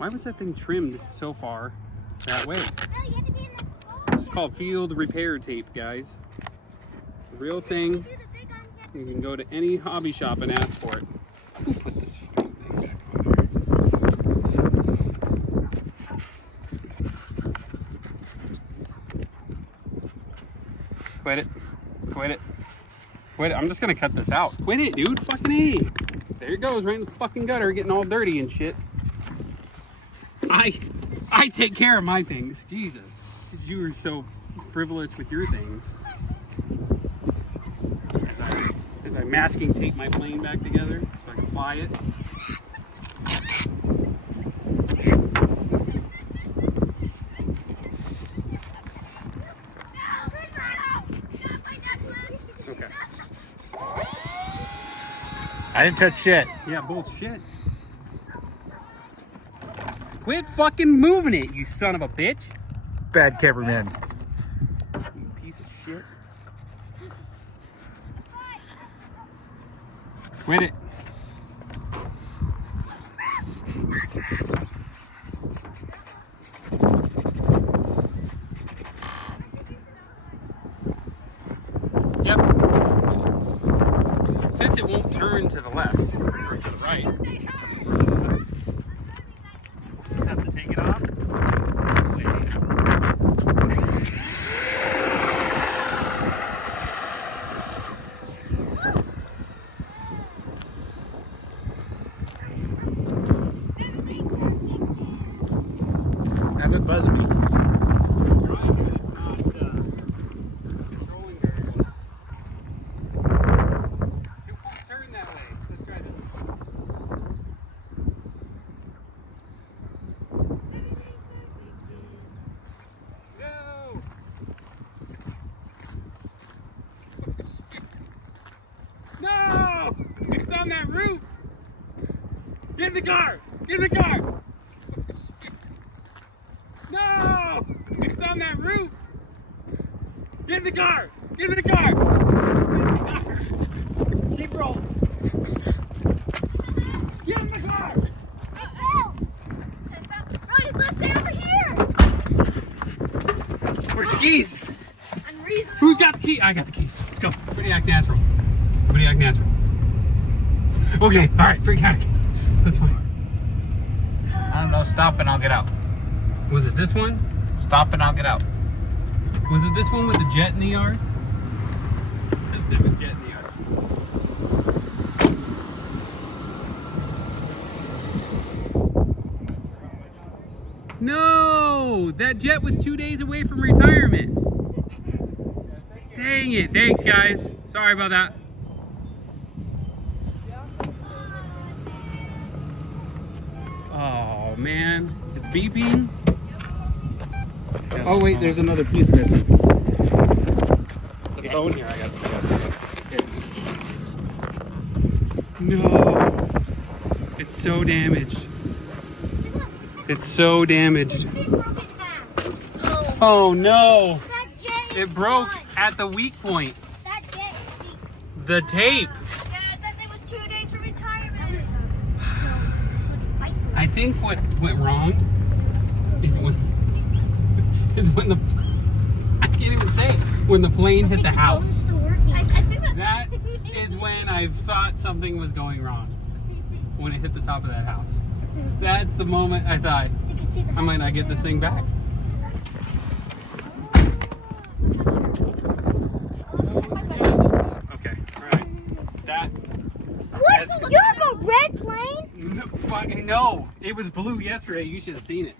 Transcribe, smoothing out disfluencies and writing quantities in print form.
Why was that thing trimmed so far that way? This is called field repair tape, guys. It's a real thing. You can go to any hobby shop and ask for it. Who put this thing back on here? Quit it. Quit it. Quit it. I'm just gonna cut this out. Quit it, dude. Fucking A. There it goes, right in the fucking gutter, getting all dirty and shit. I take care of my things. Jesus. Because you are so frivolous with your things. As I masking tape my plane back together so I can fly it. Okay. I didn't touch shit. Yeah, bullshit. Quit fucking moving it, you son of a bitch. Bad cameraman. You piece of shit. Quit it. Yep. Since it won't turn to the left or to the right, or to the left, we'll just have to take it off this way. Have it buzz me. No! It's on that roof! Get in the car! Get in the car! No! It's on that roof! Get in the car! Get in the car! Keep rolling! Get in the car! Ronnie, let's stay over here! Where's the keys? Unreasonable. Who's got the key? I got the keys. Let's go. Everybody act natural. Everybody act natural. Okay, alright, freak out again. That's fine. I don't know. Stop and I'll get out. Was it this one? Stop and I'll get out. Was it this one with the jet in the yard? It says there's a jet in the yard. No! That jet was 2 days away from retirement. Dang it. Thanks, guys. Sorry about that. Oh, man. It's beeping. Oh, wait. There's another piece missing. The phone here. I got it. No. It's so damaged. It's so damaged. Oh, no. It broke at the weak point. That jet is weak. The tape. Dad, that thing was 2 days from retirement. I think what went wrong is when the I can't even say it, when the plane hit the house. I think that's That is when I thought something was going wrong. When it hit the top of that house. That's the moment I thought, you can see the I might not get this thing back. Okay, alright. What? You have a red plane? No, fucking no. It was blue yesterday. You should have seen it.